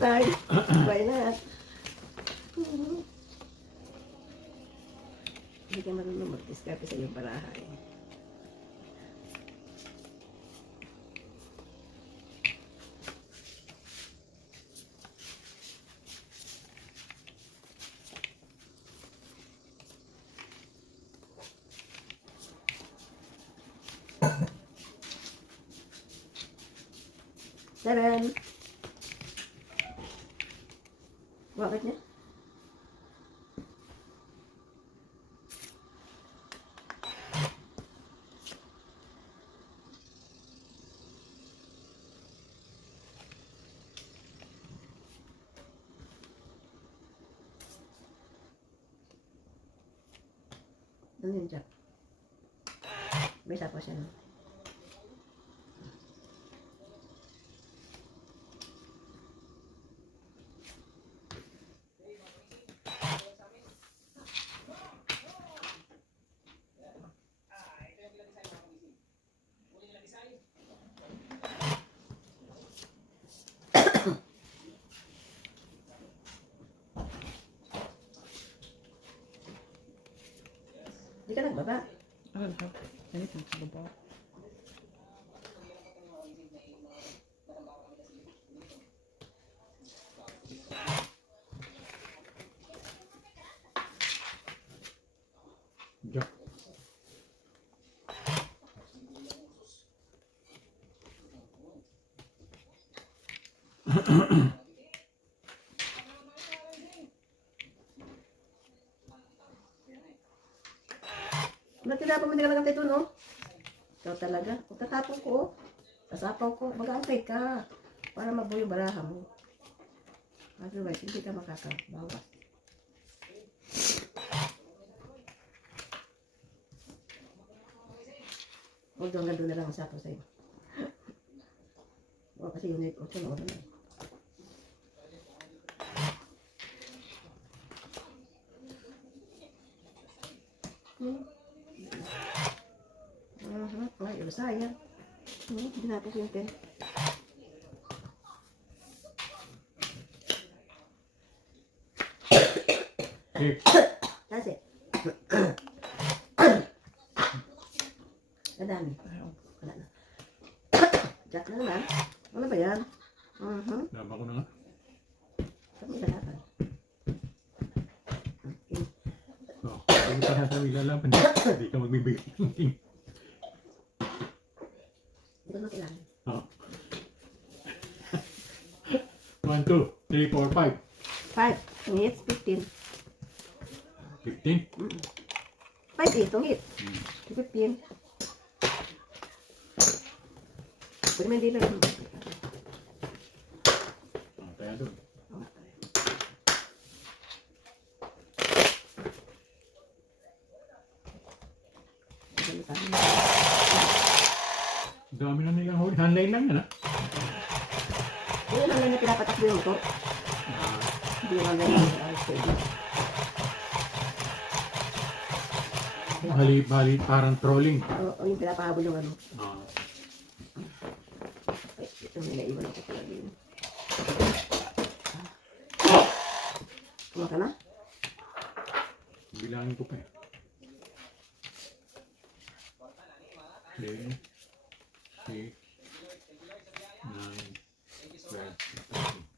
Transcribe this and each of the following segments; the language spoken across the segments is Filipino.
time. Why not? Hindi ka marunong mag-discard sa iyong barahay. Seven. Bakit niya? Ano yun dyan? May isa pa siya, no? Hindi ka nagbaba. I don't have anything to the ball. Yeah. Ba't tinapon mo nilalang kay Tuno? Ikaw talaga. Pagkatapon ko, kasapaw ko, mag-aantay ka para mabuo yung baraha mo. Otherwise, hindi ka makakabawas. Huwag doon ganda na lang ang sapaw sa'yo. O, kasi unit 8 na oras na. Ay, sayang. Dinapos yung 10. Kasi, kadami. Wala na. Jack na naman. Ano ba yan? Laban ko na nga. Kami lalaban. Okay. Oh, hindi ka nasabi lalaban. Hindi ka magbibigay ng king. Hindi ko makilala. Oh. 1, 2, 3, 4, 5. 5. Tungit, 15. 15. 5 tungit. 15. Pwede mo hindi lang. Oh, kaya doon. Dami na nilang huli. Handlay lang yan, ha? Hindi lang lang na pinapatakbo yung motor. Hindi lang lang na steady. Bali, parang trolling. O yung pinapahabol yung ano. Ah. Ay, ito may naiwan ako talaga yun. Kuma ka na? Bilangin ko pa eh. 10, 8, 9, 12, 13.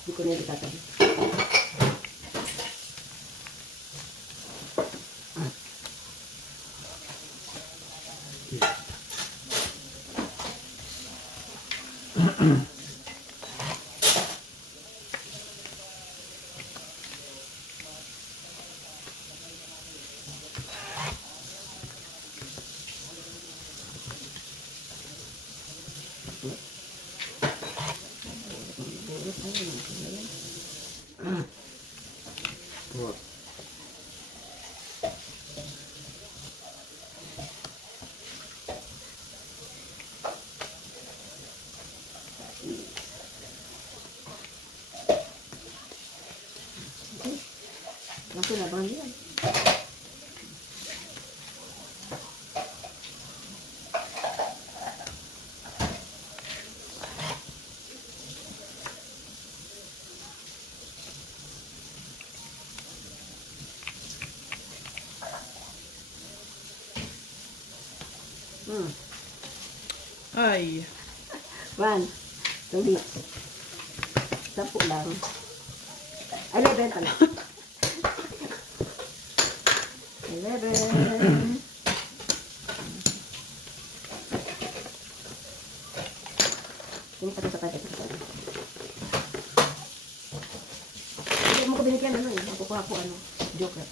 Hindi ko na itatabi. What? Langsung na bang yan. Ay. 1, 2, 10 lang. Ay, 11 pala. 11. Ini satu sa tayo. Hindi mo ko binigyan ano eh. Makukuha ko ano. Joker.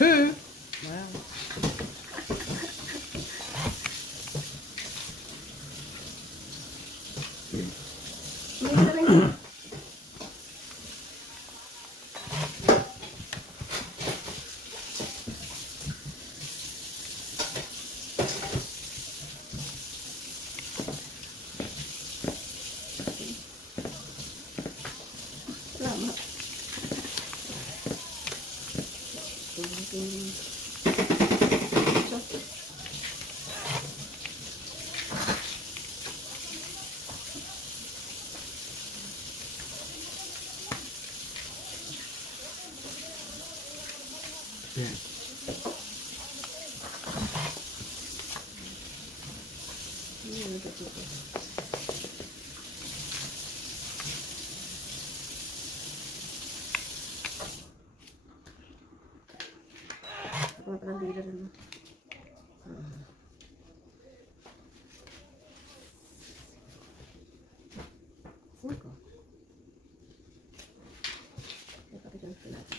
Two. Wow. May isa rin. Salamat. Yeah. Ako parang dila rin. Cinco. Ipapagyan ko natin.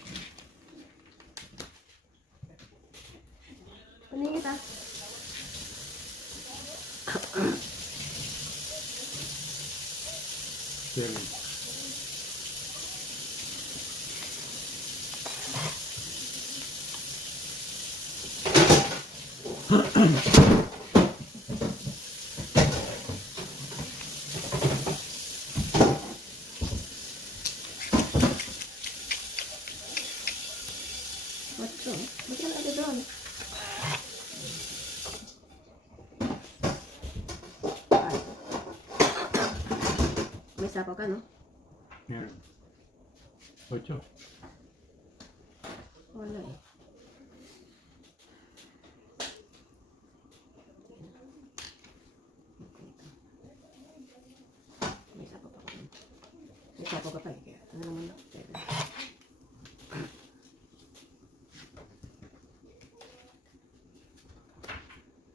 Paningit ah. Seven. What's to? Ba't yan agad doon? Ay. May sapaw ka, no? Meron. Ocho. Wala eh. May sapaw pa ka. May sapaw ka pa eh.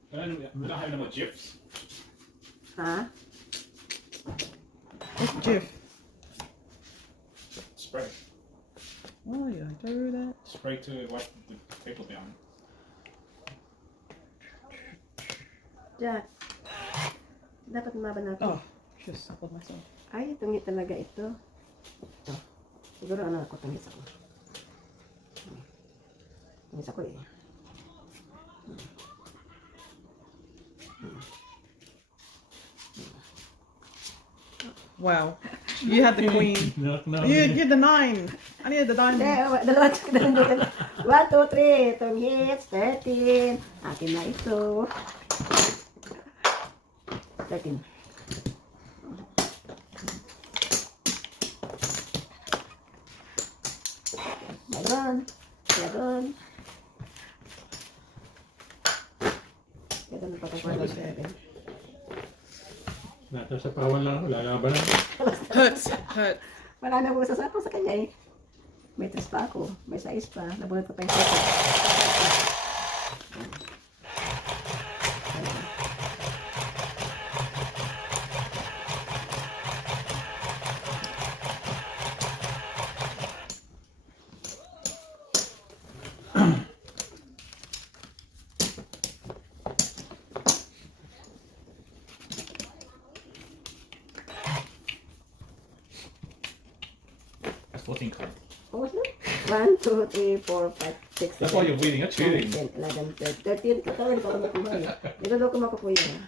Kaya ano naman na? We don't have no more GIFs. Ha? What's Jif? Spray. Oh yeah, do that. Spray to wipe the paper down. Jack. Dapat maban ako. Oh, should have suckled myself. Ay, tungit talaga ito. Ito. Siguro ano ako, tungis ako. Tungis ako eh. Wow. You had the queen. Knock, knock. You had the 9. I needed the Hindi, diamond. dalawa. 1, 2, 3. Itong hits, 13. Akin na ito. 13. Dragon. Dragon. Dragon na pagkakuha sa akin. Nasa pawan lang ako, lalaban na. Hurts. Hurt. Wala na bukas sa ako sa kanya eh. May 3 pa ako. May 6 pa. Nabunod ko pa yung 7. That's 14 cards. Bukas na. 1, 2, 3, 4, 5, 6, That's why you're winning a 2. 10, 11, 12, 13. Katawa, hindi ko ako makuha eh. Hindi ko ako makukuha eh.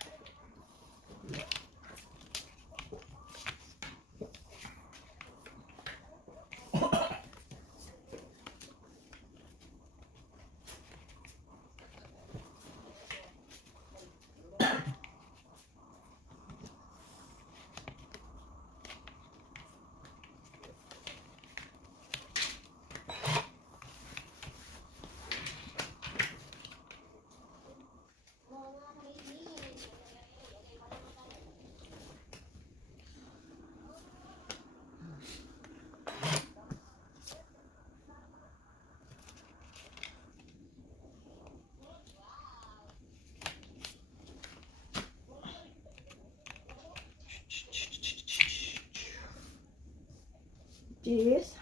Cheese.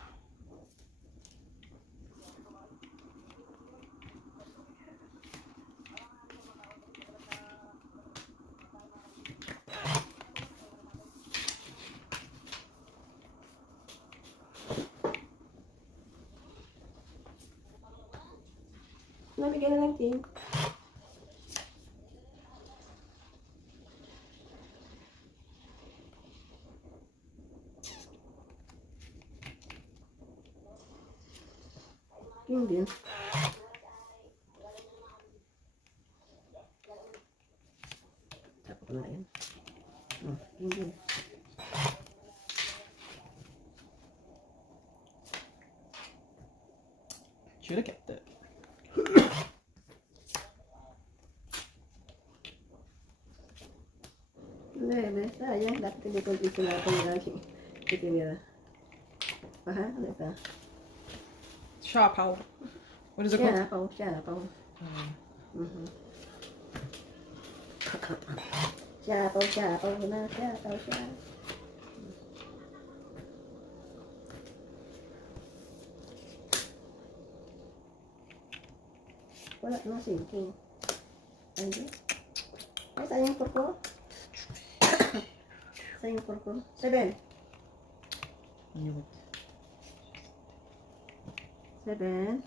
Nabigyan na ng king. King din. Tapos ko na yan. Oh, king din. Should have kept it. Hindi, sayang. Dapat hindi ko dito na ako yung aking titinira. Aha, ano ito? Sharp how. What is it called? Siya, paw. Siya, paw na, siya. Wala na sinking. Ayun. Ay, sayang porko. Sayang porko. 7. I knew it. 7.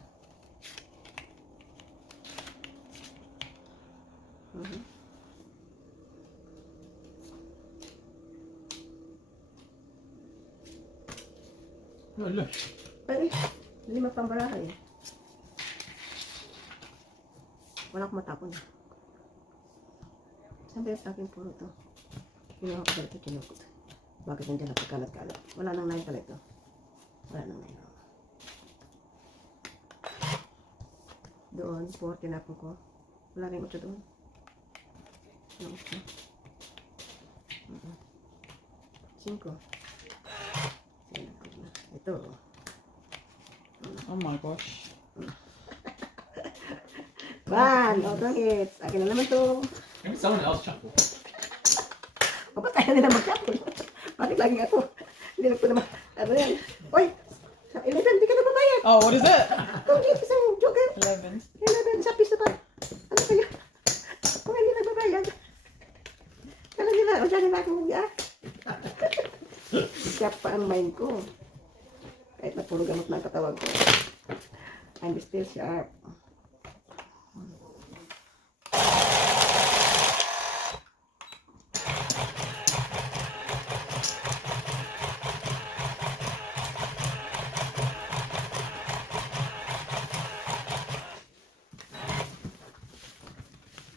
Wala. Pero, hindi mapambaraha eh. Wala akong matapon. Saan ba yung aking puro to? Kinuha ko dito, kinukot. Bakit nandiyan napagkalat-kalat? Wala nang 9 pala ito. Wala nang 9. Doon, 4 tinapon ko. Wala rin 8 doon. Wala 8. 5. Ito. Oh my gosh. 1. Otong hits. Akin na naman to. Maybe someone else shuffle. O ba't tayo nila mag-shuffle? Bakit laging ako? Hindi ko naman. Ano yan? Uy! 11, di ka na babayad. Oh, what is it? Itong hits, isang joker. 11. 11, sa piso pa. Ano kaya? Kung hindi nagbabayad. wala akong lugi ah. Siya pa ang mind ko. Kahit na puro gamot na ang katawag ko. I'm still sharp.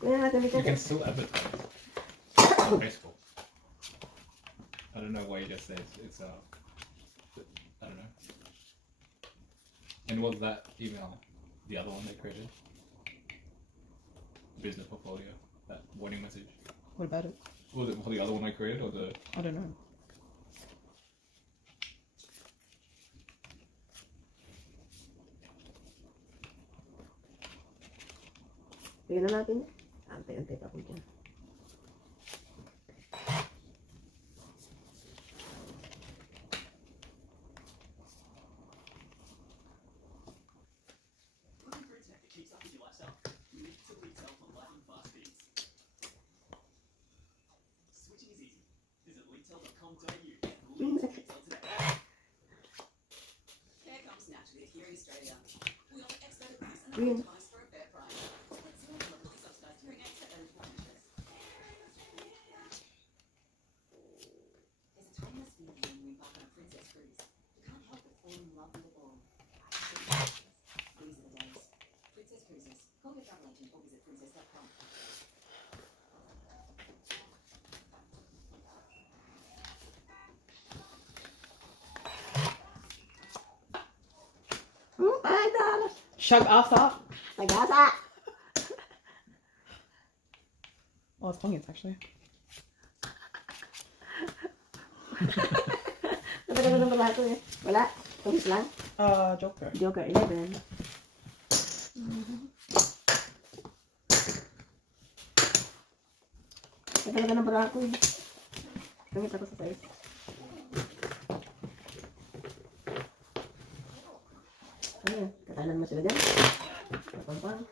Kuya natin dito. You can still advertise on Facebook. I don't know why you just said it's I don't know. And was that email the other one they created? Business portfolio, that warning message. What about it? Was it the other one I created or the? I don't know. Tingnan na natin. Antay-antay pa ako dyan. Green. $5. Shug Arthur. Nagasa. Oh, it's points actually. Napagano ng babae ko eh. Wala. Tumis lang. Joker. Joker 11. Napagano ng babae ko eh. Tumis ako sa size. Ano yan? Katalan mo sila dyan. Papampang.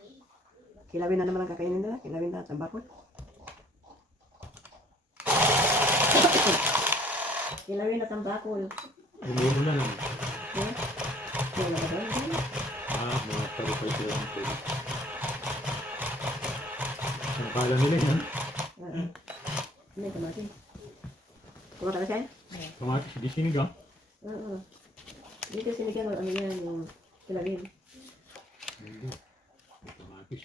Kilawin na naman ang kakainin nila. Kilawin na at tambakol. Kilawin at tambakol. Umulo na lang. Eh? Wala ba doon? Mga palipay sila ng pwede. Ang kala nila yan. Ano yung kamati? Kuha ka na siya? Kamatis, di sinigang. Oo. Dito sinigang ano yan yung kilawin. Hindi. Kamatis.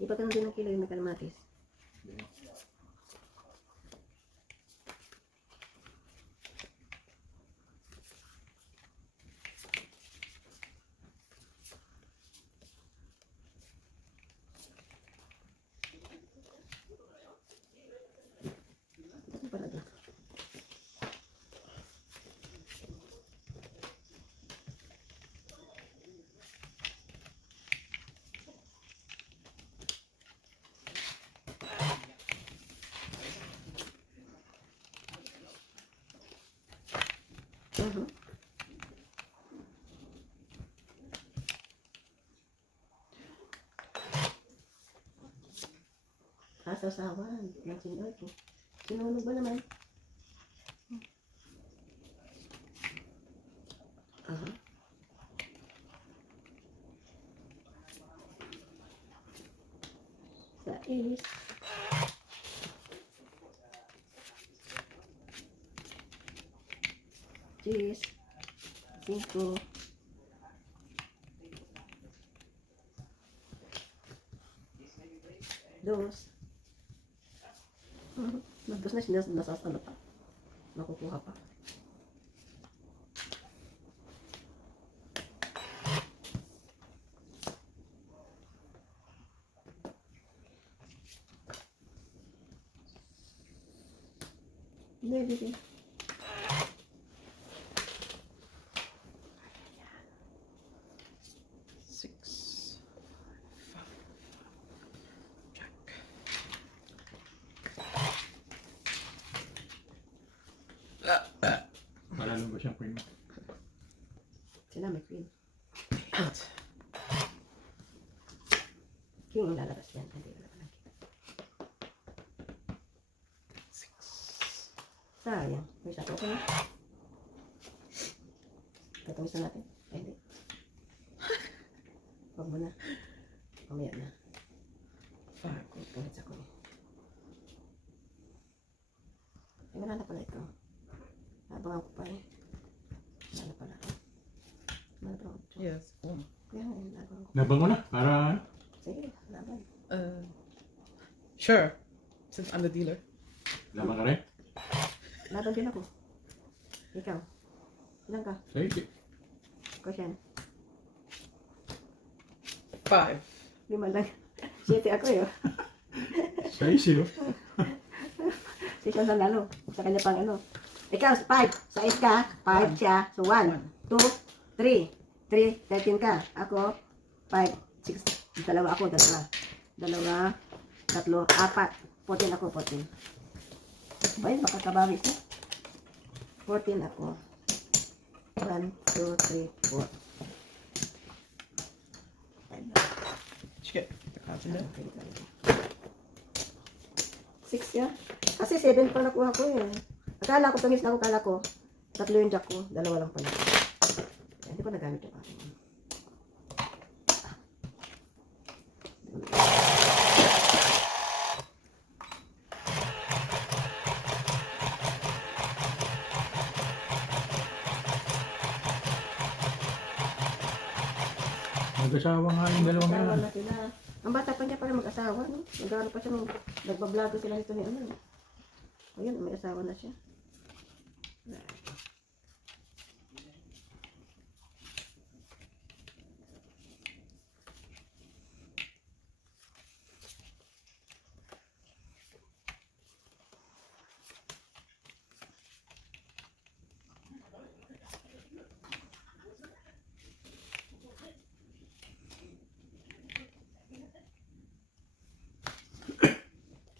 Ipatang din ng kilawin may kalamatis. Ano pala doon? Kasasawan. Yung sinod ko. Sinunog ba naman? Aha. Sa is. Cheese. 5. Dos. Nagdos na siya, nasasalo pa. Makukuha pa. Hindi. 6. 5. Jack. Malalo ba siyang queen? Sila may queen. 8. King ang lalabas yan. Hindi wala pa ng king. Sayang. May isa ko na. Tatawisan natin. Ay, hindi. Huwag mo na. Mamaya na. Five. Kahit sa ko. Ay, wala na pala ito. Abangan ko pa eh. Wala na pala. Wala na pala. Yes. One. Kaya nga, abangan ko. Nabango na, para Sige, laban. Sure. Since I'm the dealer. laban ka rin. Laban din ako. Ikaw. Ilan ka? Sige. Kusyan. 5. 5 lang. 7 ako yun. Siya isi, oh. Si Sean nanalo. Sa kanya pang ano. Ikaw, 5. Sa 8 ka. 5 siya. So 1, 2, 3. 3, 13 ka. Ako, 5, 6. Dalawa ako, dalawa. Dalawa, tatlo, 4. 14 ako, 14. Ayun, baka kabawi siya. 14 ako. 1, 2, 3, 4. Did you get the cards in there? 6 ya. Kasi 7 pa nakuha ko eh. Akala ko, tangis na ako, akala ko. 3 yung jack ko, 2 lang pala. Hindi ko nagamit yung aking. Mag-asawa nga yung dalawang Mag-asawa yan. na sila. Ang bata pa niya para mag-asawa, no? Nag-aaral pa siya nung nagbablog sila nito ni ano. Ayun, may asawa na siya.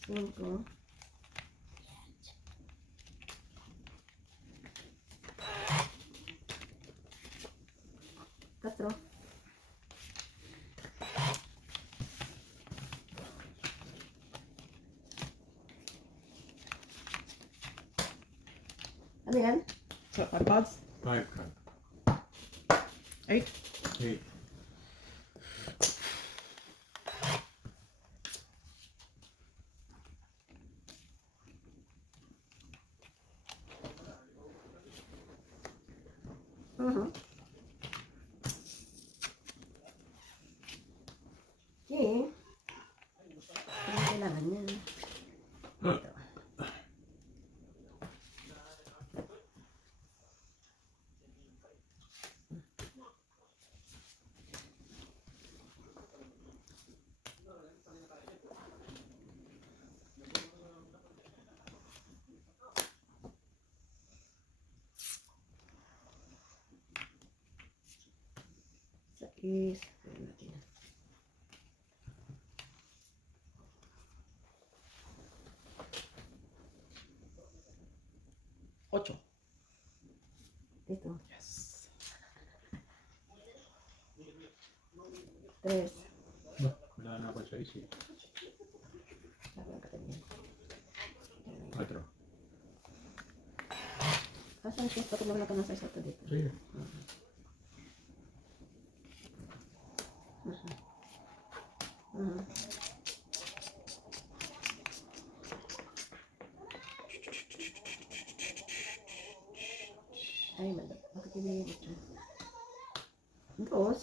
Cinco. Cuatro. Ano yan? So, 5 cards. 5 card. 8. 8. Okay. Ano kailangan niya? Ito. Sais. Ayan natin. 8. Ito. Yes. 3. Wala na ako sa isi. Sabi ang katabi. 4. Asan siya? Patulong na ka ng size ito dito. Sige. Ay, malap. Bakit hindi ito? Dos.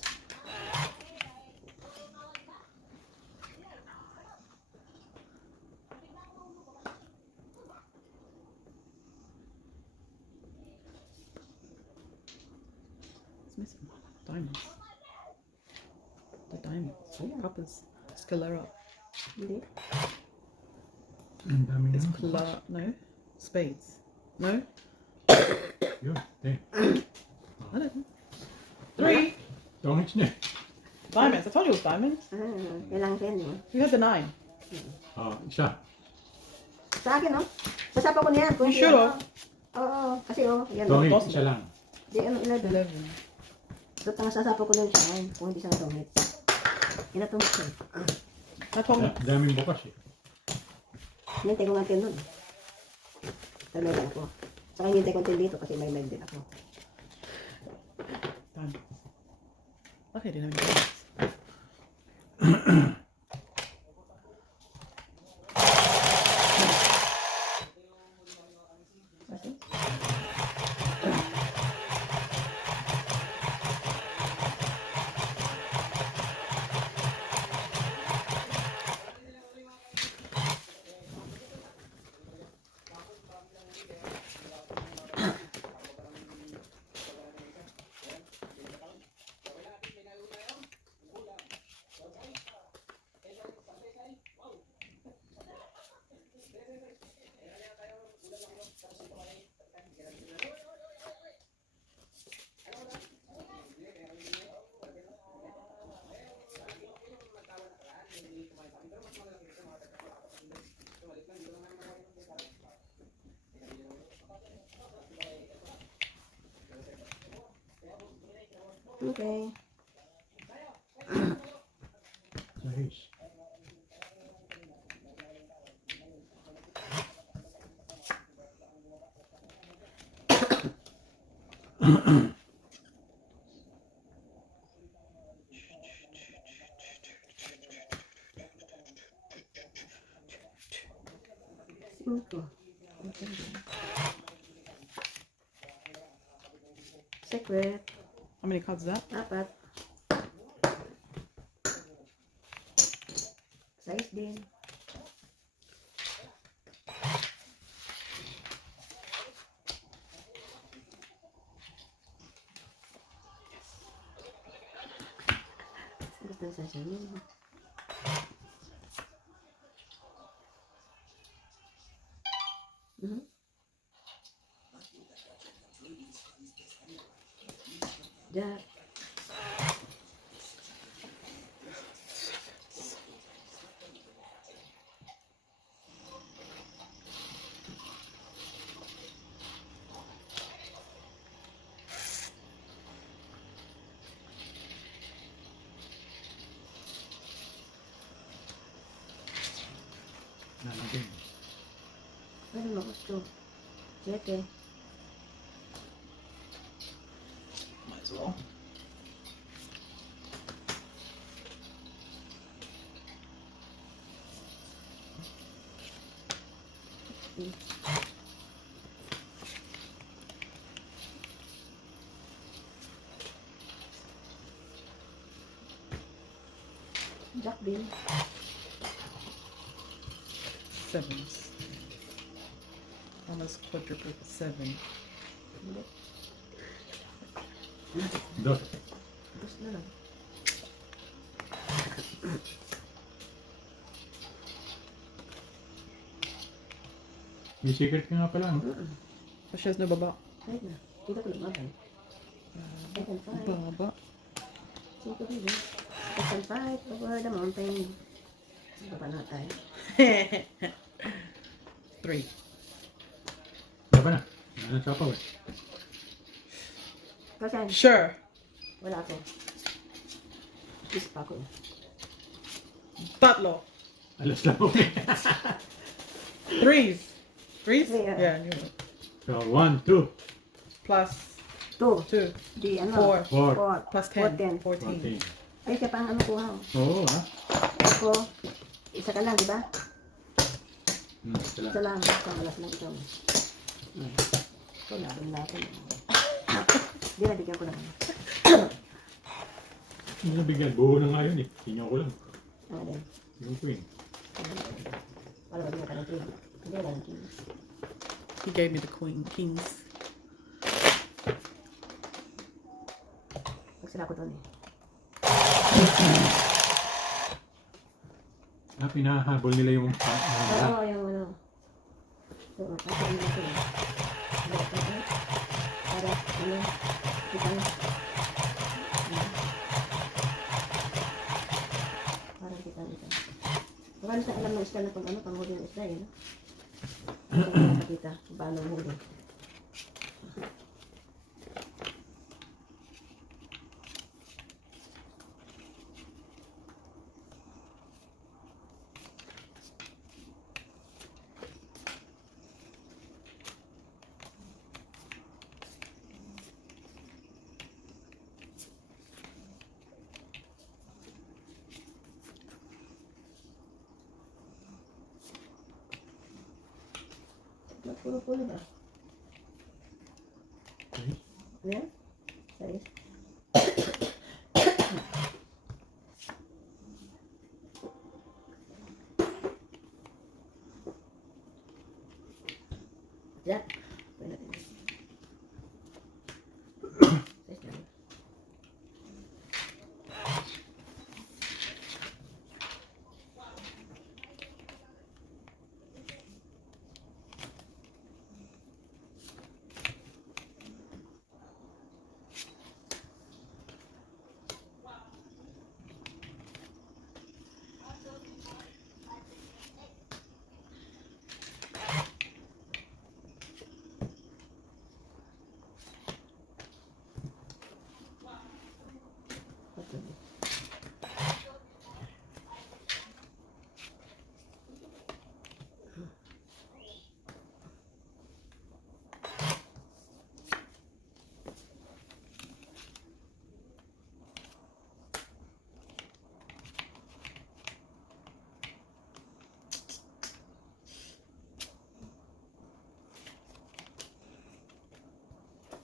It's missing diamonds. The diamonds. Coppers. Scalera. Hindi. Ang dami It's na. no. Spades. No? Yun. Eh. I don't know. 3. Tongits niya. Diamonds. I told you it was diamonds. Kailangan kayo niyo. You had the 9. Isa. Sa akin, no? Sasapa ko niyan. You sure? Oo. Kasi, yan. Tongits, isa lang. Di, 11. 11. Doon ang sasapa ko nun siya. Kung hindi siya natungit. Inatungit siya. I told him. Daming bukas eh. Nintay ko nga kayo nun. Talaga ako. Saka hintay ko dito kasi may din ako. Done. Okay, didn't have any minutes. Kasi, okay. Ayos. Cinco. Okay. Secret. How many cards is that? Apat. Size din. Gusto sa sasayin. Jack. Nalagay. Ano mo gusto? Siyete. Might as well. Jack din. Sevens. Almost quadruple 7. Hindi. Dos. Gusto na lang. May secret ka nga pala, no? But she has no baba. Kahit na. Kita ko lumaban. Second fight. Baba. Cinco rin. Second fight. Over the mountain. Baba na tayo. 3. Baba na. Ano sa paw eh. Kasi Sure. wala ako. Kiss pa ako. Tatlo. Alas lang po. 3s. 3s? Yeah. Yeah, I knew it. So, 1, 2, Plus Two. 2. Di ano. 4. 4, Four. Plus 10. 14. 14. Ay, kaya pang ano kuha ko. Oo, ha? Ako, isa ka lang, di ba? Sila. Isa lang. Pamalas lang ito. Ito, laban natin. Di na, bigyan ko lang. Hindi nabigyan. Buo na nga yun eh. Sinyo ko lang. Ano din? Yung queen. Wala ba din ka ng twin? Hindi, wala ng twin. He gave me the kings. Pag sila ko doon eh. Pinahabol nila yung Oo, yung ano. Ito, pasahin natin eh. Para, ano, kita na. Parang kita nito. Baka sa alam ng isla na kung ano, panghuli ng isla eh. No? Ano yung nakakita? Kung paano huli. Puno-puno ba? Okay. Ano yan? Sais. Yan. Pwede natin. Sais lang.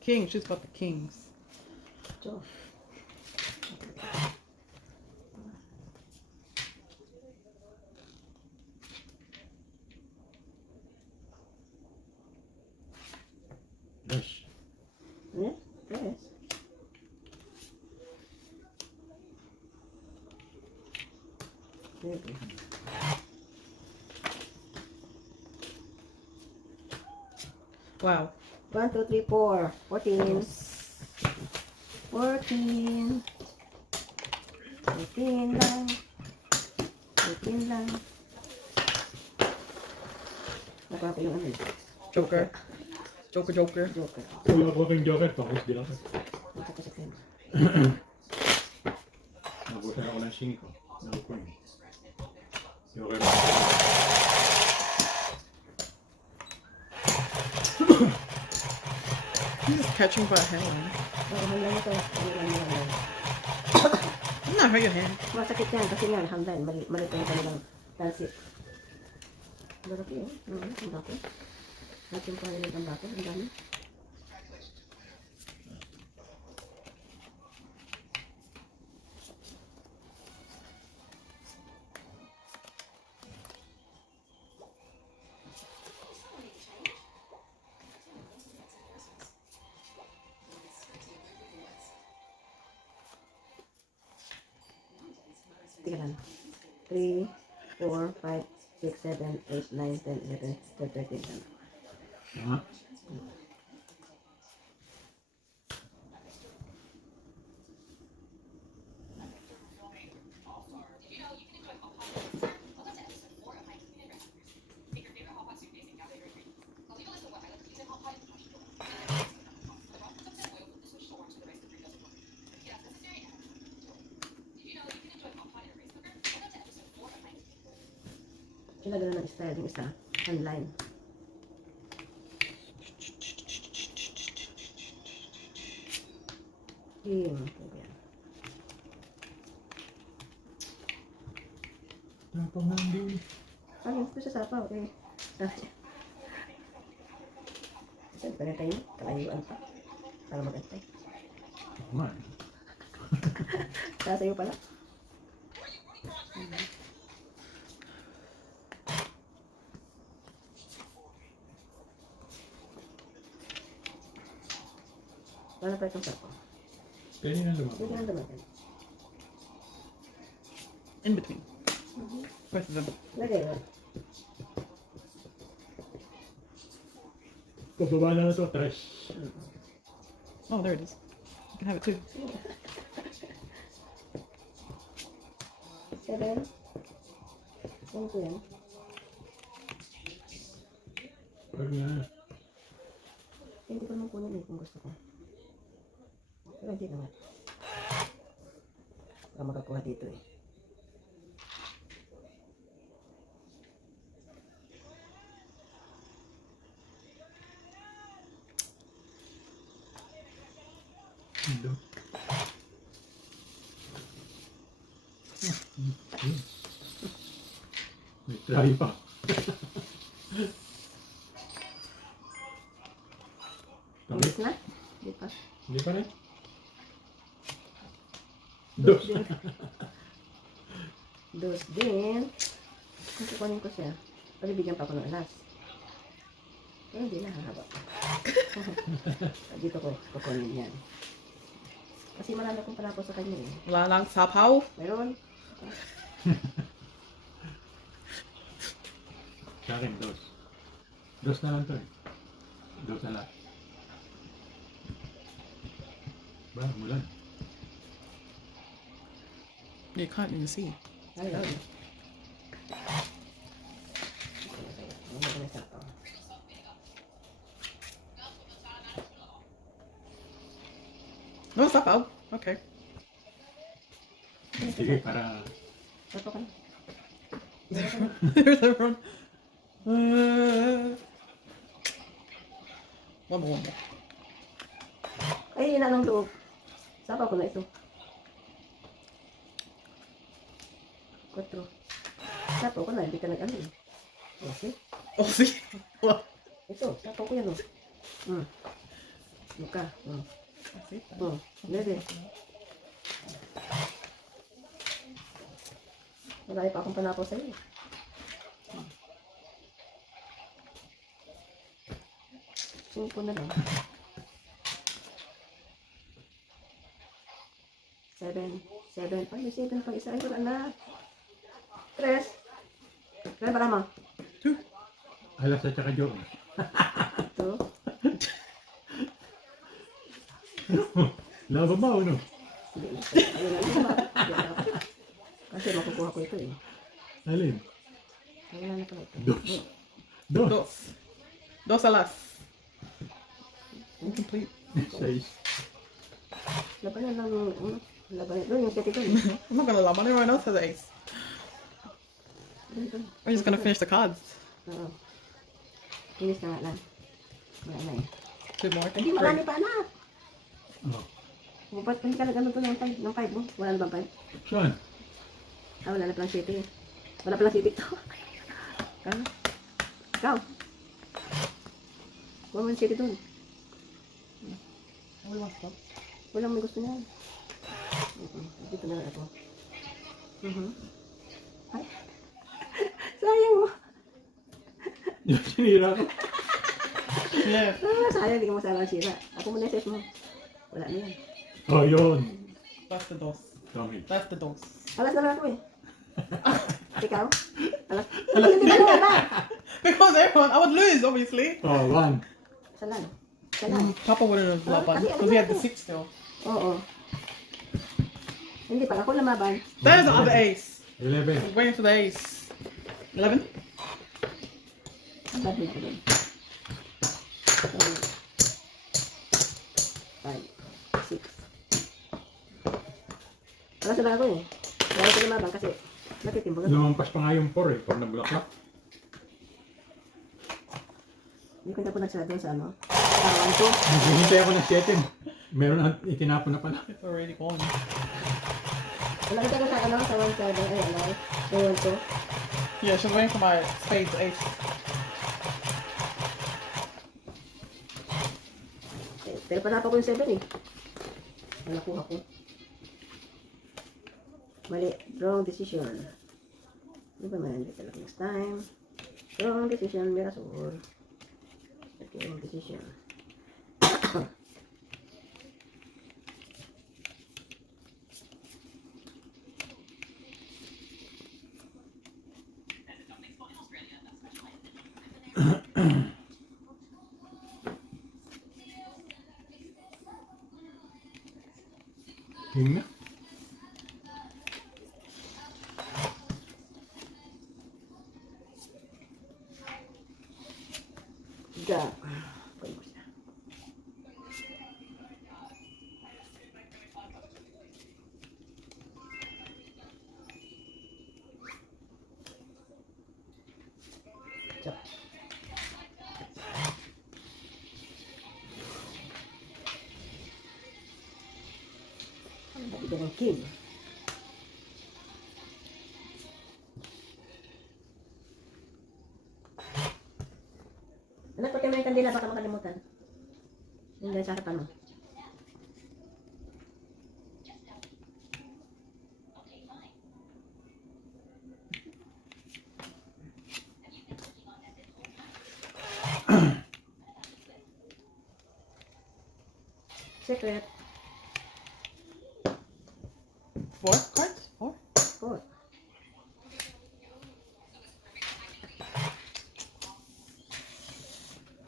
King, she's about the kings. So, Dash. yes, yes. There you go. Wow. 1, 2, 3, 4. 14. 14. 14 lang. 14 lang. Nakuha ko yung ano. Joker. Joker, Joker. Joker. Wala ko kang Joker. Focus din ako. Ito kasi pen. Nabutan ako ng 5. Nabutan. Joker. He's just catching by a hand. Oo, hanggang ito. Hanggang. Not hurt your hand. Masakit yan kasi nga hanggang. Malit yung kanilang talsik. Malaki eh. Ang dati. Natin pa rin ang dati. Ang dami. Tingnan. 3, 4, 5, 6, 7, 8, 9, 10, 11, 12, 13. Ha? Sila gano'n ang style yung isa. Online. Game. Yan. Napamandi. Ano? Ito sa sapaw. Okay. Siyempre na tayo. Kalayuan pa. Para magantay. Man. Sasayo pala. Wala pa itong sapaw. Pwede na Pwede lumabas. lang dumating. In between. Both of them. Lagay mo. Pababa na ito, trash. Oh, there it is. You can have it too. 7. Ano ko yan? Wag na. Hindi ko naman kunin eh kung gusto ko. Pero hindi naman. Baka makakuha dito eh. Ito. May try pa. Hindi pa rin? Dos. Dos din. Kung kukunin ko siya, palibigyan pa ako ng alas. Eh, hindi na, hahaba. Dito ko kukunin yan. Kasi marami akong panako sa kanya eh. Wala lang sapaw. Meron. Sa akin, dos. Dos na lang to eh. Dos na lang. Ba, mulan. You can't even see. Ayun. Ano ba na sapaw? No sapaw. Okay. Sige, para Sapaw ka na. There's everyone. One more. Ay, inanong loob. Sapaw ko na ito. 4. Sapaw ko na, hindi ka nag-ano eh. Okay. Oh, see? What? Ito, sapaw ko yan o. Mukha. See? Lede. Marami pa akong panakaw sa'yo. Sumpo na lang. 7. Ay, may 7 pang isa. Ay, wala na. 3. Kaya para mo? Two. alas at saka Jones. Ito. Laban ba o no? Ayun na. Kasi makukuha ko ito eh. Alin? Wala na pala ito. Dos. Dos. Dos. Dos alas. Incomplete. Seis. Labanan lang yung, labanan. Doon yung peti doon. I'm not gonna lie, anyone else has ace. Doon. We're just gonna finish the cards. Oo. Finish na nga lang. Wala na eh. Two more. Hindi, marami pa na. Oh. Ba't hindi ka nag-ano to ng 5 mo? Wala na bang 5? Saan? Ah, wala na palang city eh. Wala palang city to. Ikaw? Ikaw? Wala mo city doon. Walang may gusto niya. Dito na lang ako. Ay. Sayang mo. Yung sinira ko. Yeah. Sayang, hindi ka masama ang sira. Ako muna yung set mo. Wala na yan. Oh, yun. That's the dos. Tommy. That's the dos. Alas na lang ako eh. Ikaw? Alas. Hindi ka na wala. Because everyone, I would lose, obviously. Oh, one. Isa lang. Isa lang. Papa wouldn't have won because he had the six still. Oo. Hindi, pag ako lumaban. There's the other ace. 11. I was waiting for the ace. 11? Ang bad ko din. 5, 6. Alas na lang ako eh. Kaya ako lumaban kasi natitimbang ako. Lumampas pa nga yung 4 eh, pag nabulaklak. Hindi ko na po nagsara sa ano. Tawan ko. Naghihintay ako ng 7. Meron na, itinapon na pala. It's already gone. Wala kita ko sa ano, sa 1-7. Ay, ano. Ewan ko. Yeah, she's waiting for my spades ace. Pero panapa ko yung 7 eh. Nakuha ko. Mali. Wrong decision. Di ba man? Hindi talaga next time. Wrong decision. Mirasol. Okay, wrong decision. Yun na. Ga. Pwede ko siya. Chop. Ang dami ng king. Anak, pagka may kandila, baka makalimutan. Yung dahil sa harapan mo. Secret. 4 cards? 4? 4.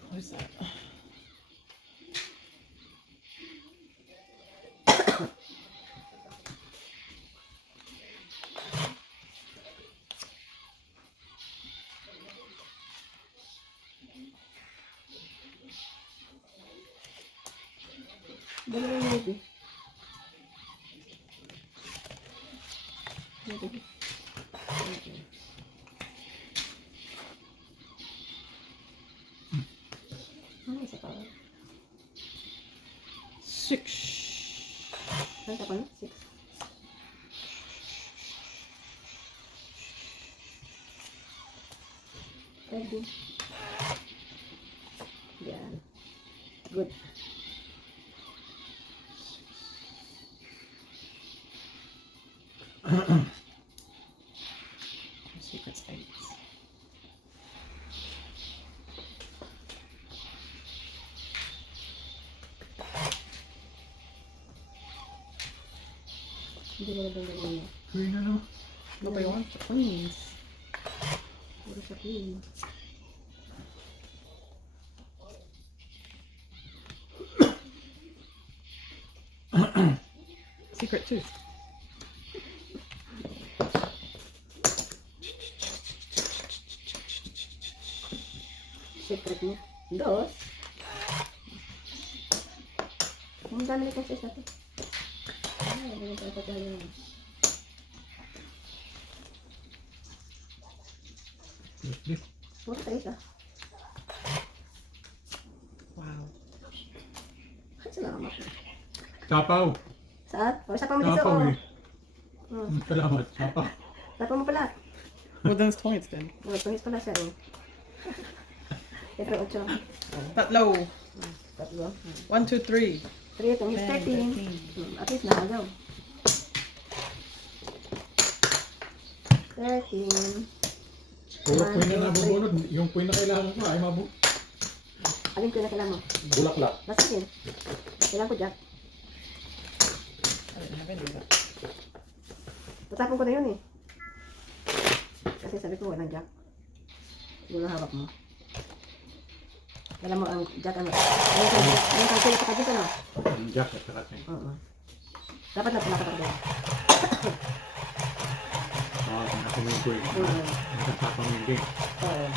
What is that? Dalawa yung maybe. Maybe. Okay. Isa pa. 6. Ano pa no? 6. Pwede. Yan. Good. Secret spades. Hindi mo na gagawin mo. Queen ano? Ano ba yun? Queens. Puro siya clean. Secret tooth. Secret mo. Dos. Ang dami na kasi sa ito. Ay, hindi na tayo tayo. Puro tayo isa. Wow. Ay, salamat. Sapaw. Saan? O, isa pa mo dito. Sapaw Oh. eh. Salamat. Sapaw. Tapo mo pala. Well, then it's 20 then. O, pangis pala siya. Oh. Ito, 8. Tatlo. Tatlo. 1, 2, 3. 3, itong is 13. At least nakagaw. 13. Puro queen na nabubunod. Yung queen na kailangan ko ay mabu. Alin ko na kailangan mo? Bulaklak. Basta yun. Kailangan ko jack. I didn't have any of that. Tatapon ko na yun eh. Kasi sabi ko walang jack. Siguro hawak mo. Alam mo ang jack ano. Ayun kang sila sa kabit ano. Ang jack at saka queen. Oo. Dapat na pinakatabi. Oo, ako yung queen. Oo. Nakasapang yung game. Oo.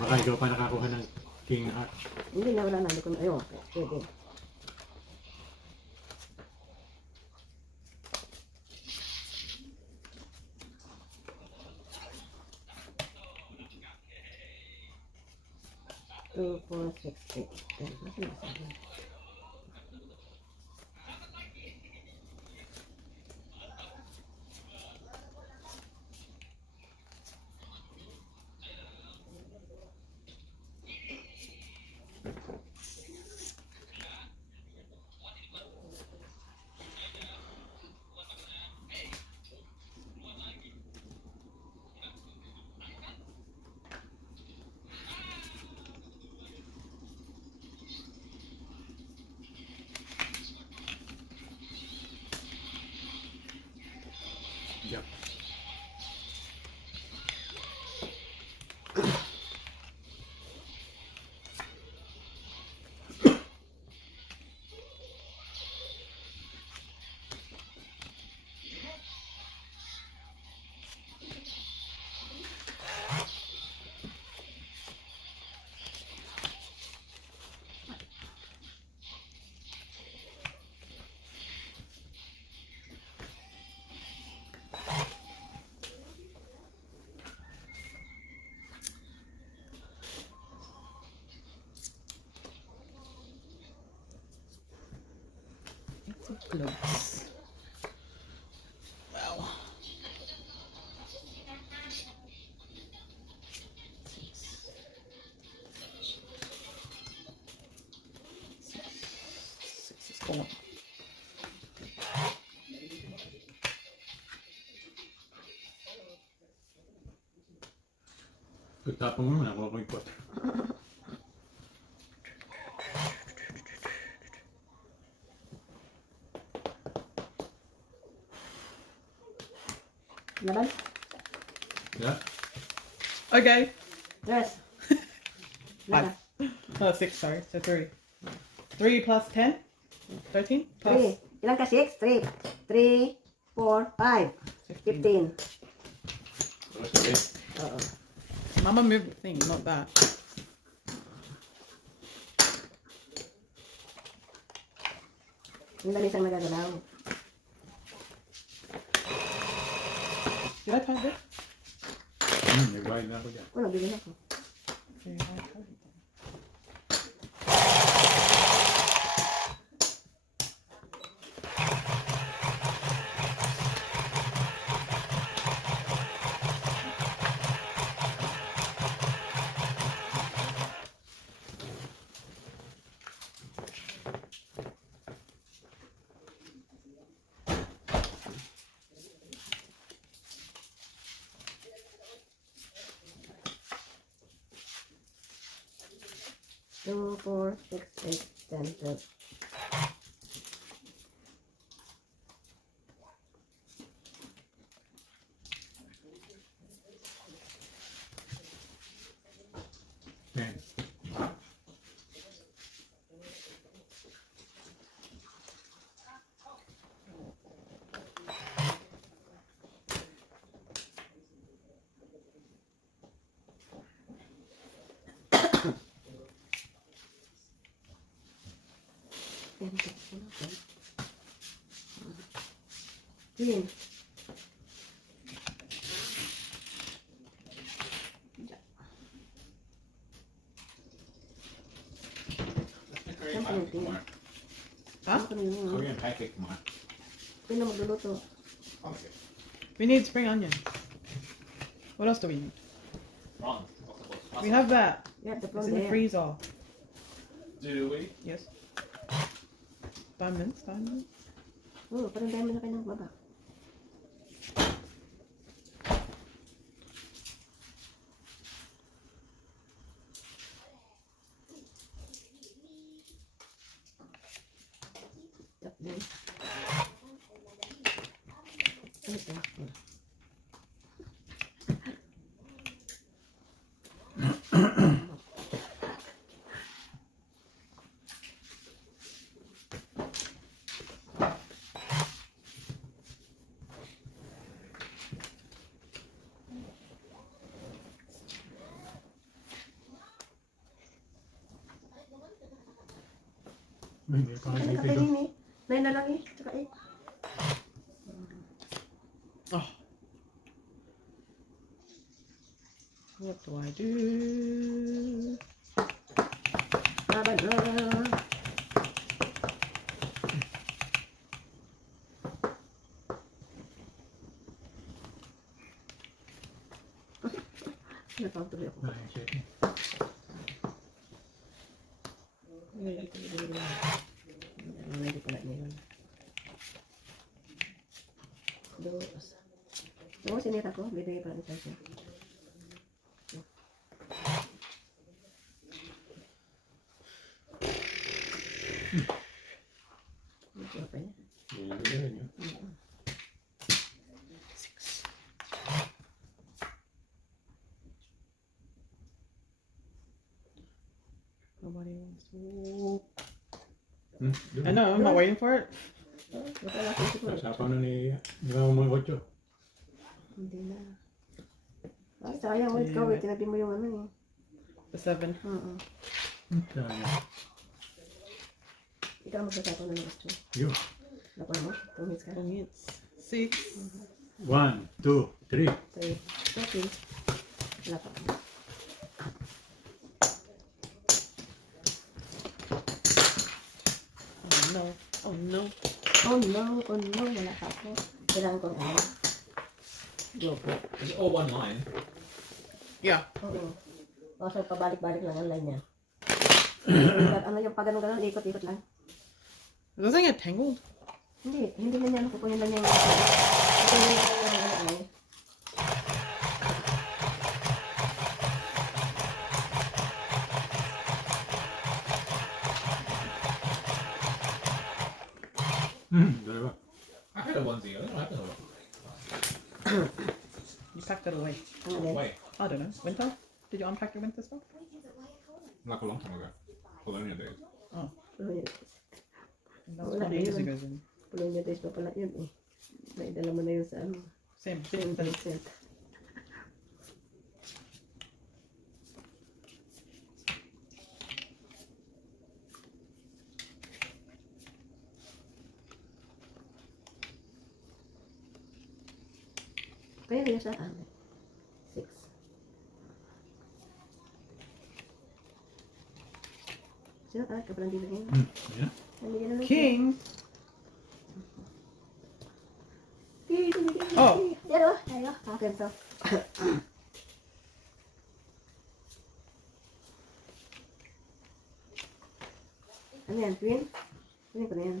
Baka ikaw pa nakakuha ng king at Hindi na wala na. Hindi ko na. Ayun. Pwede. Two, 4, 6, 8, 10. Nasaan na sabi? jack. Close. Wow. 6 is full. Pagtapon mo, nakuha ko ikot. Laban? Yeah? Okay. Yes. Laban. 6, sorry. So 3. 3 plus 10? 13? Plus 3. Ilan ka? 6? 3. 3, 4, 5. 15. What's the base? Oo. Mama moved the thing, not that. Yung dalisang nagagalaw. Did I count this? May bayad na ako dyan. Oh, nabili na ako. Okay, I counted them. Two, 4, 6, 8, 10, 12. Ten. Green. Korean pancake tomorrow. Huh? Ano yun? Korean pancake tomorrow. Sino magluluto? Okay. We need spring onions. What else do we need? Wrong. We have that. Yeah, the It's plum in the there. freezer. Do we? Yes. Diamonds, diamonds. Oh, parang dami na kayo ng baba. Tap din. Ano ito? Hindi pa Ano nakikita ka ito. kainin eh? 9 na lang eh. Tsaka 8. Oh. What do I do? Laban na. Natawag tuloy ako. Nine, shit. Hindi pala niya yun. Dos. Oo, sinita ko. Bibigay pala nito siya. Medyo pa niya. Hindi na yun. Nobody wants to. Yun. I know, I'm not waiting for it. Wala ko siguro. Sasapaw na ni Mama mga kotso. Hindi na. Ay, sayang. Wait ka. Wait, tinabi mo yung ano eh. The 7. Oo. Sayang. Ikaw magsasapaw na ng gusto. Yun. Lapon mo. Tumits ka. Oh, yes. 6. 1, 2, 3. Say, okay. Lapon mo. Oh no. Oh no. Oh no, oh no. Wala pa ako. Kailangan ko ano. Joke. It's all one line. Yeah. Oo. O, so pabalik-balik lang ang line niya. Ano yung pag ganun-ganun, ikot-ikot lang. It doesn't get tangled. Hindi na niya nakukunin lang yung kukunin lang yung ano. packed it away. Ang alin? Wait, I don't know. Winter? Did you unpack your winter stuff? like a long time ago. Colonial days. Oh, Polonia. that was Wala probably ages yun. ago then. Polonia days pa pala yun eh. Naidala mo na yun sa ano. Same. 10%. Kaya kaya sa akin. 6. Sino ka? Kapalang dito ngayon. Yeah. Nandiyan na lang. King. Oh. Yan o. Ayo. Akin to. Ano yan? Twin? Twin ko na yan.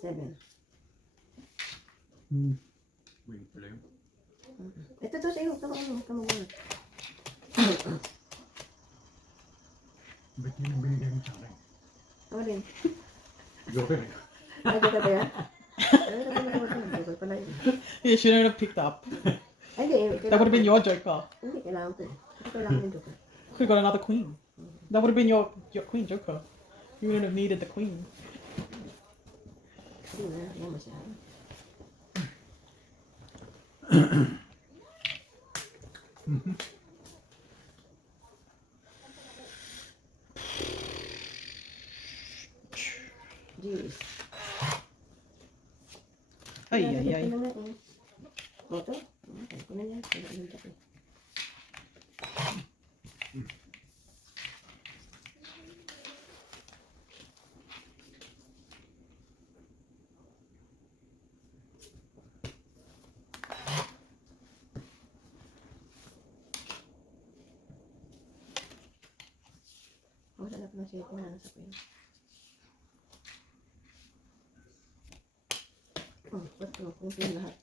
Seven. Wing pala yun. Ito to sa'yo. Tama mo. Tama mo. Ba't yun ang binigay mo sa akin? Tama din. Joker. Ay, dito ba yan? Ay, dito pala yun. You shouldn't have picked up. Ay, hindi. That would have been your joker. Hindi, kailangan ko. Ito kailangan yung joker. Could have got another queen. That would have been your queen joker. You wouldn't have needed the queen. Hindi na. Yan masyado. Jeez. Ay, ay, ay. Ito na nga eh. Ito? Ay, ko na yan. Kaya yung joker. Wala na po ng siya pinanasa ko yun. Oh, ba't ko? Kung sino lahat.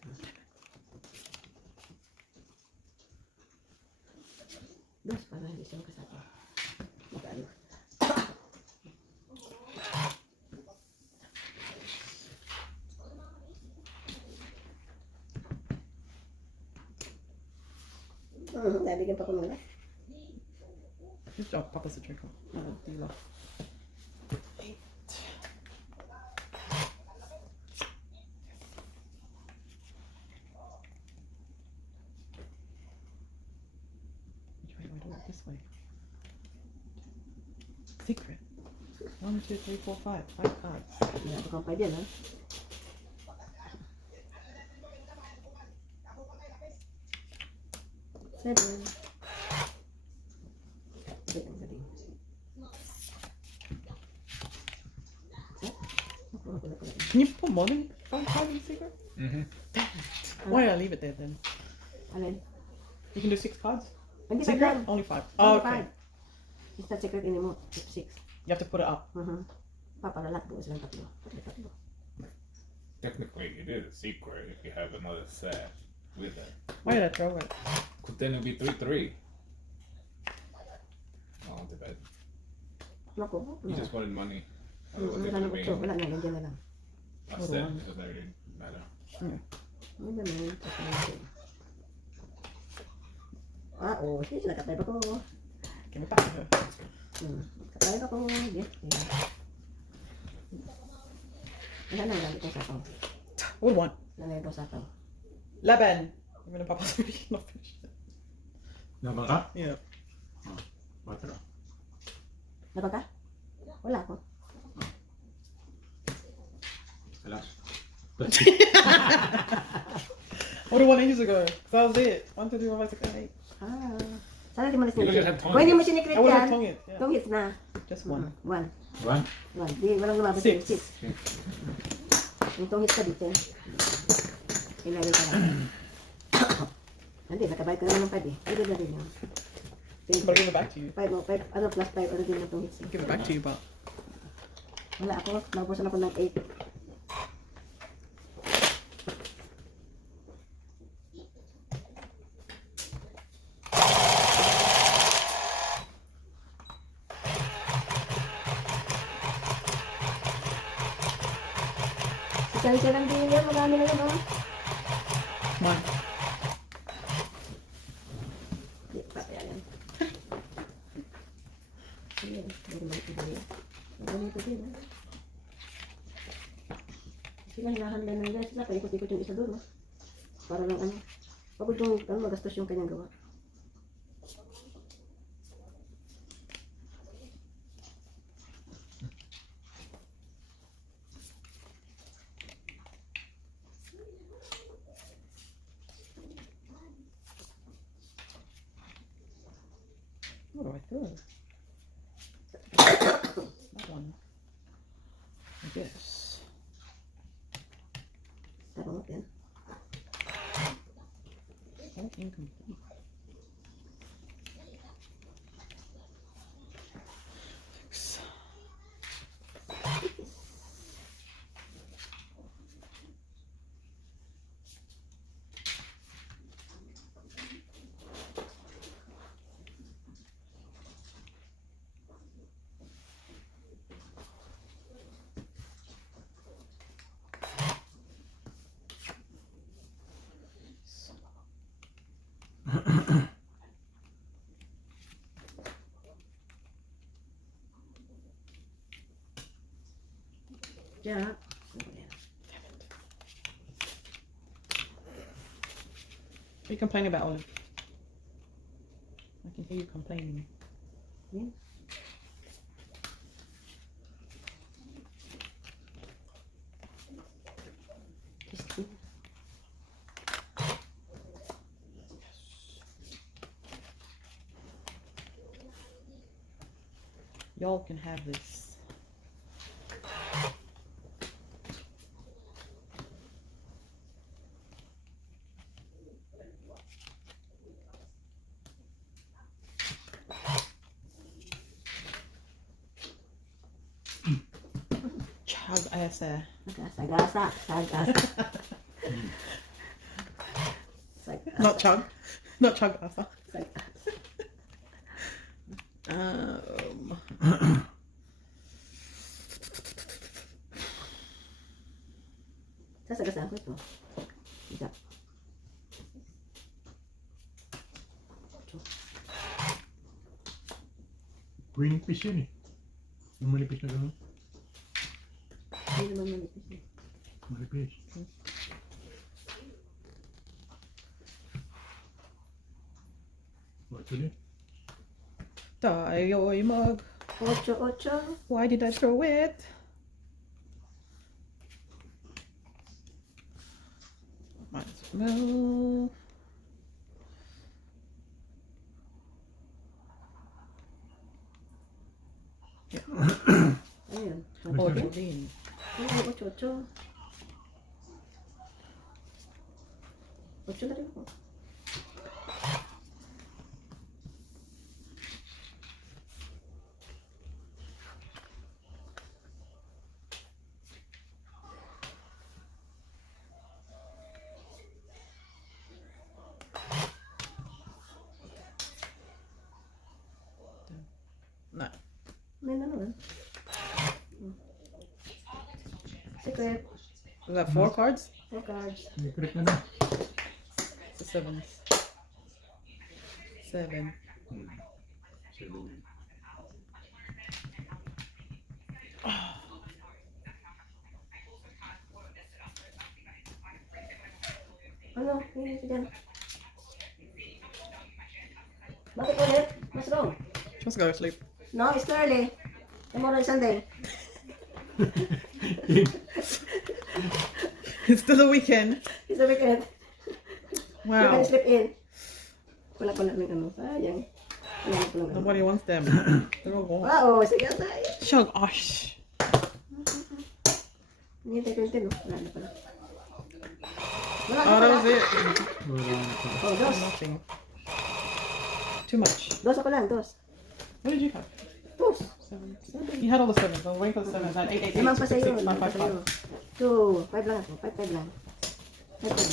Dos para hindi siya makasama. Magano. Nabigyan pa ko muna. Good job, Papa's a joker. Dealer. Which way do I do it? This way. Secret. 1, 2, 3, 4, 5. 5 cards. Ito kang pa dyan, ha? Seven. Ay, ang galing. Can you put more than 5 cards in secret? Mm-hmm. Why did I leave it there then? Alin? You can do 6 cards? Hindi pa Secret? dyan. Only 5. Only Oh, okay. five. It's not secret anymore. It's 6. You have to put it up. Papalalat po silang tatlo. Tatlo. Technically, it is a secret if you have another set with it. Why did I throw it? Could then it'd be 3-3. Oh, too bad. Naku. You just wanted money. I don't Wala want it na to utso. be Wala na. Nandiyan na lang. a Hold set. on. It doesn't really matter. Ano naman? Ah, oo. Sige, nakatay pa ko. Give it back to her. Katay pa ko. Yes. Wala na. Wala itong sapaw. What one? Wala na itong sapaw. Laban. I'm gonna Papa's already not finished it. Laban ka? Yeah. Patro. Dapat ka? Wala ko. Alas. I would have won ages ago. That was it. 1, 2, 3, 4, 5, 6, 7, 8. Ah. Sana di mo na You just sinikrit. have Kung hindi mo tongue. sinikrit I would have yan, tongue it. Yeah. 2 hits na. Just one. 1. One. 1. Di, walang lumabas Six. yung 6. Yung 2 hits ka dito. Ilagay ka lang. Hindi, nakabayad ka naman ng 5 eh. Pwede na rin yun. But I'll give it back to you. 5 mo, 5, ano plus 5, ano din yung 2 hits. I'll give it back to you, but Wala ako, nabusan ako ng 8. Pasensya lang din yan. Marami na naman. One. Di pa, yan. Ayan, meron ba ito din? Meron ito din, ha? Sila hinahanda na nila. Sila paikot-ikot yung isa doon, ha? Para lang ano. Pagod yung magastos yung kanyang gawa. What do I throw? That one. I guess. Tarong natin. Oh, incomplete. Six. Jack. What are you complaining about, Olive? I can hear you complaining. Yeah. Just Y'all can have this. Chug asa. Sagasa. Sagasa. Sagasa. Not chug. Not chug asa. Sagasa. Sasagasaan ko ito. Jack. Manipis yan eh. Yung manipis na gano'n. Hindi naman manipis eh. Manipis. What's it? Tayo'y mag. 8-8. Why did I throw it? Might as well. Ayun. Oh, din. Ayun, 8-8. 8 na rin ako. No. May naman. Secret. Was that 4 cards? 4 cards. May correct na na. The 7s. 7. 7. Ano? Hindi ko dyan. Bakit ulit? What's wrong? She wants to go to sleep. No, it's too early. Tomorrow is Sunday. It's still the weekend. It's a weekend. You Wow. can sleep in. Wala pa namin ano. Sayang. Wala pa namin. Nobody wants them. They're all gone. Wow, sige tayo. Shug, osh. Hindi tayo 20, no? Wala na pala. Wala na Oh, that pala. was it. Wala na pa. Oh, dos. Nothing. Too much. Dos ako lang, dos. What did you have? Dos. 7. You had all the 7s. I was waiting for the 7s. I had 8, 8, 8, Limang pa 6, sa'yo. 6, 6, 5, 5, 5. 2, 5 lang ako. 5 lang. 5 lang.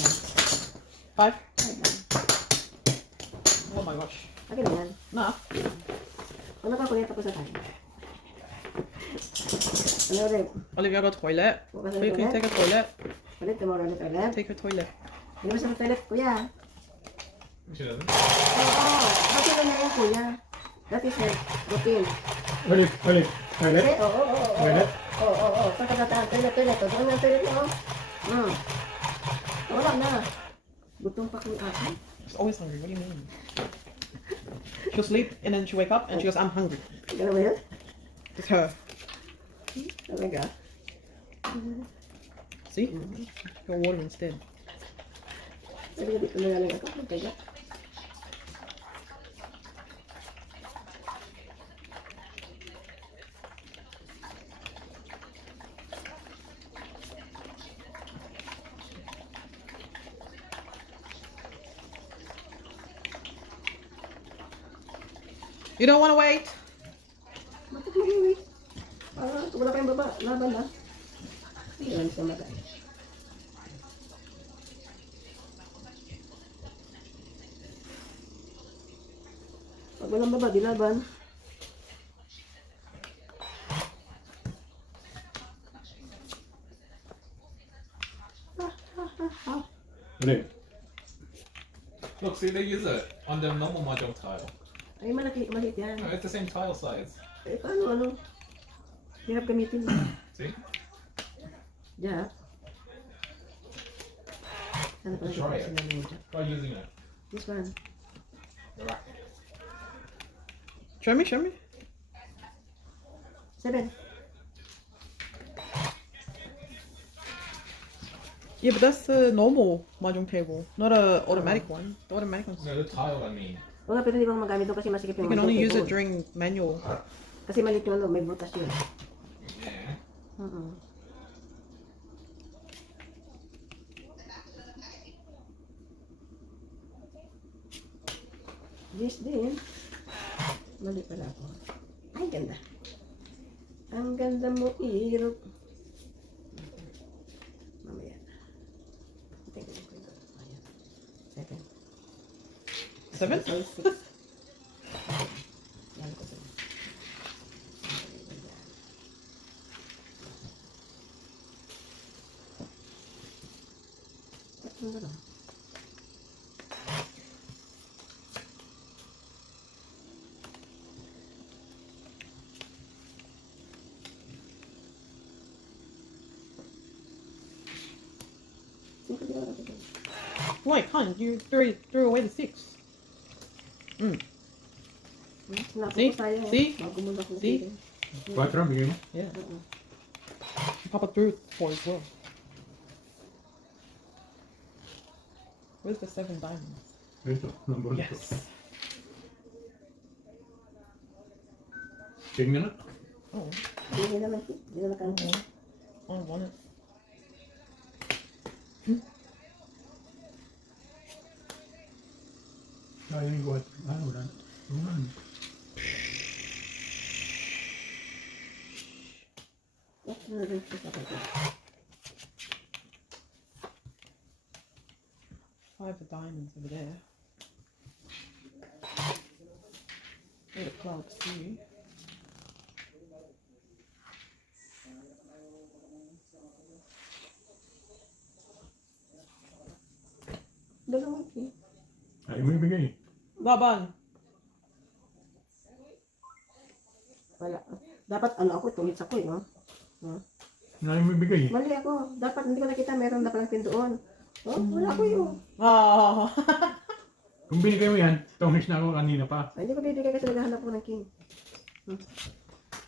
5? 5 lang. Oh my gosh. Akin na yan. Nah. Kung nakakulit ako sa tayo. Ano rin? Olivia got toilet. Bukas So na you can take toilet. a toilet. Palit mo rin toilet. Take her toilet. Hindi mo sa toilet, kuya. She doesn't. Oo. Bakit na yan, kuya? That is her routine. Toilet. Eh, Toilet. oo. Toilet. Oo. Pagkatataan, toilet. Doon ang toilet mo. Wala na. Gutom pa kung akin. She's always hungry. What do you mean? She'll sleep and then she'll wake up and she goes, I'm hungry. Gano'n ba yun? It's her. Talaga. See? Your water instead. Sabi nga dito na lang ako. Magkaya. You don't want to wait? Bakit mag-iwi? Wala kayong baba. Laban na. Yan sa maga. Pag walang baba, di laban. Toilet. Look, see, they use it on the normal mahjong tile. Ay, maliit yan. No, it's the same tile size. Eh, paano? Hirap gamitin. See? Diyan. Ano pa Try it. sinabi mo dyan? Try using it. This one. The racket. Show me, show me. 7. Yeah, but that's the normal mahjong table, not a automatic one. The automatic one's... No, the tile, I mean. Wala, pero hindi ko magamit doon kasi masikip You yung can only use table. it during manual. Kasi maliit yung ano, may butas yun. Yeah. This din. Mali pala ako. Ay, ganda. Ang ganda mo, Irok. Mamaya. Tingnan ko ito. Ayan. 7. 7? Sorry, 6. Yan ko sa'yo. Ba't yung gano'n? Cinco di oras ito. Wait, hun, you threw away the 6. Sinapo See? ko sa'yo. See? Bago mo na kung See? 4, bigay mo. Yeah. Papa threw 4 as well. Where's the 7 diamonds? Ito, number ito. Yes. Tingnan na. Oh, Hindi naman. Hindi naman kanta. I want it. Sayang ko at ano wala. Tuman. What's the rest of the 5 of diamonds over there. Where the clubs, see? Dalawang key. Ay mo ibigay. Laban! Wala. Dapat ano ako, tungit ako eh, no? Ay mo ibigay. Mali ako. Dapat hindi ko nakita, meron na palang pin doon. Oh, wala ko yun. Oh. Kung binigay mo yan, tungis na ako kanina pa. Ay, hindi ko bibigay kasi naghahanap ko ng king.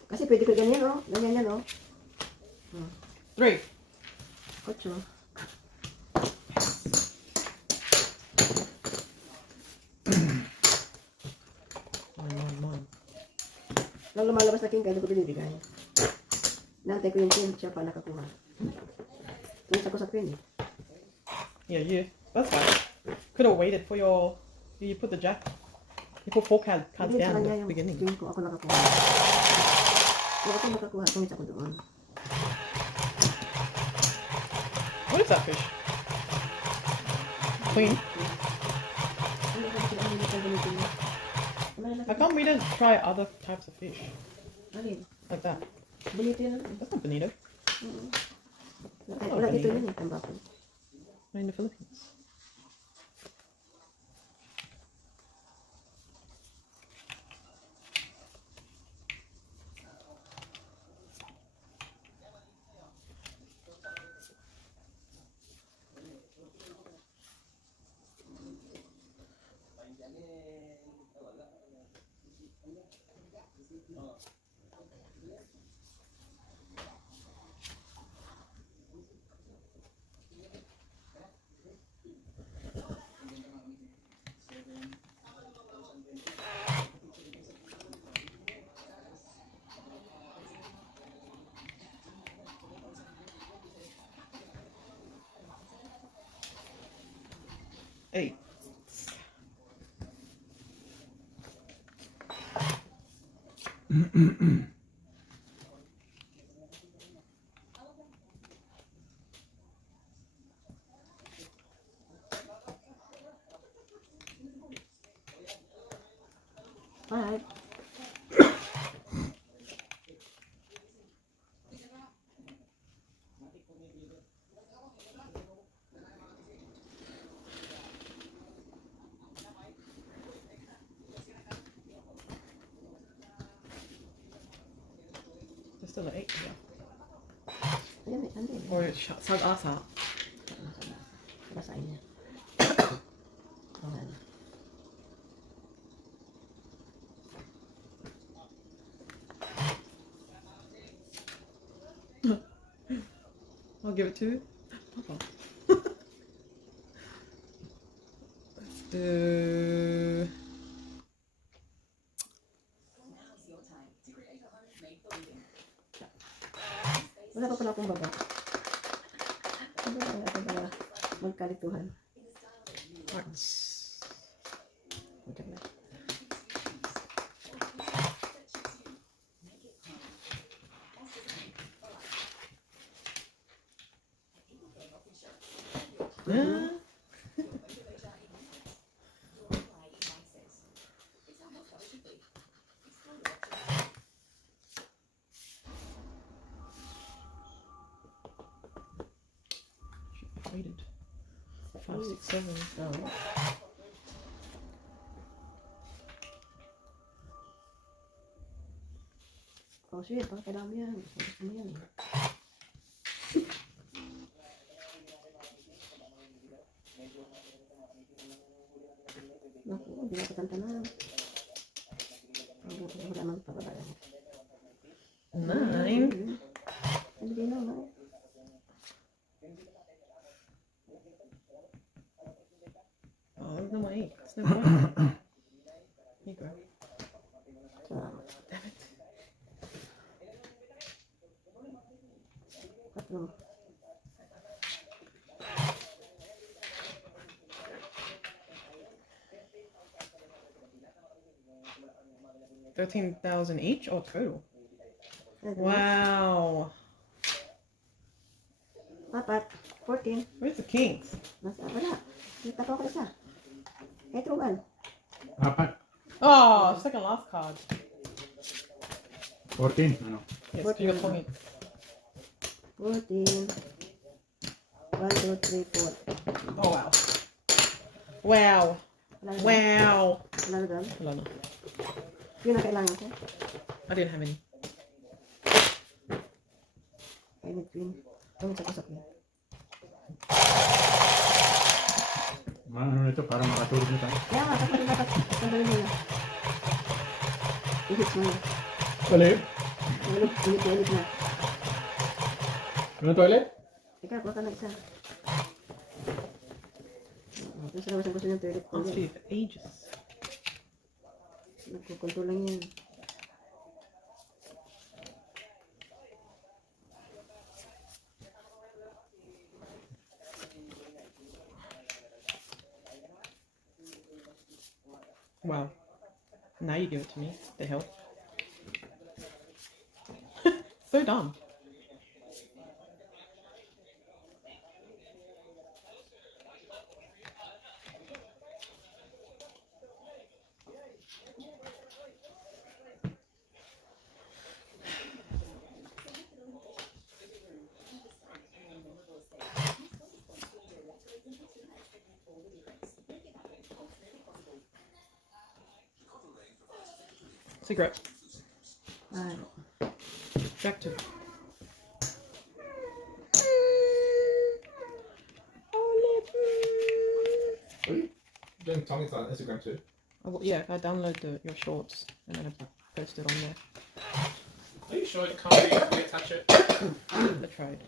Kasi pwede ko ganyan, oh. Ganyan yan, oh. 3. 8. Mine. Nang lumalabas na king, kaya hindi ko binibigay. Nantay ko yung king, siya pa nakakuha. Tungis ako sa queen, eh. Yeah. That's fine. Could have waited for your... You put the jack... You put 4 cards Hindi, sa down kanya at the yung beginning. king ko, ako nakakuha. Kung ako nakakuha, tungis ako doon. What is that fish? Queen? How come we didn't try other types of fish? Alin? Like that? Bonito yun. That's not bonito. Wala dito yun eh, tambako. We're in the Philippines. Hey. Alright. There's still an 8 here. Ayan eh, andi. Or sag-asa. Basahin niya. Ayan. I'll give it to Papa. Let's do. Wala pa pala akong baba. Ano ba ang ating pala magkalituhan? Hearts. Wait lang. Yeah. Waited. 5, 6, 7. Oo. Oh, shit. Baka kailangan mo yan. Gusto mo yan. Naku, hindi na katanta na. Wala naman pababa. 9. Hindi na, no? Oh, there's no 8. There's no point. Here you go. Damn it. Patro. $13,000 each or total? Wow. Wow. Apat. 14. Where's the kings? Nasa, wala. Nagtato ko isa. Petro one. Apat. Oh, second last card. 14. Ano? Yes, you got point. 14. 1, 2, 3, 4. Oh, wow. Wow. Wala na. Wow. Wala na doon. Wala na. Yun ang kailangan ko. I didn't have any. Ay, nag-green. Tungkol sa kusap niya. Ano ito para makatulog na tayo? Kaya nga, kapag dapat sandali mo na. I-hits mo na. Toilet? Ulit na. Ano toilet? Ika, kuha ka na isa. Gusto na gusto niyang toilet ko. Must be for ages. Nagkukontrol lang yan. Wow. Now you give it to me. The hell? So dumb. Cigarette. Ay, Jack 2. Then Tommy's on Instagram too. Yeah, I download your shorts and then I post it on there. Are you sure you can't reattach it? I tried.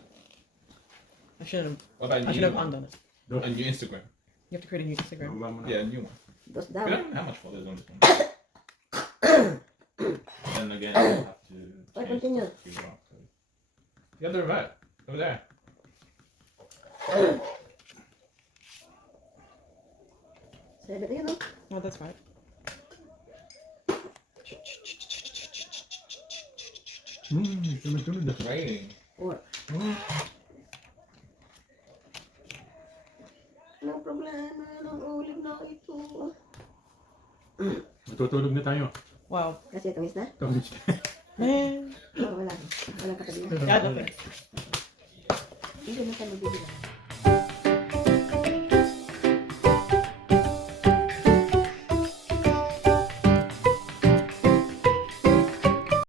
I shouldn't What about have. I should have undone it. A new Instagram. You have to create a new Instagram. Yeah, a new one. dos We down. don't have much followers on this one. Then again, you have to Why change continue? the QR code. You have the remote over there. Sabi yun, no? Oh, that's right. It's raining. Or, anong problema ng uling na ito? Matutulog na tayo. Wow. Kasi itong isda? Tamis. Man. Oh, wala. Walang katabi. Yeah, nothing. Hindi na tayo magbibigay.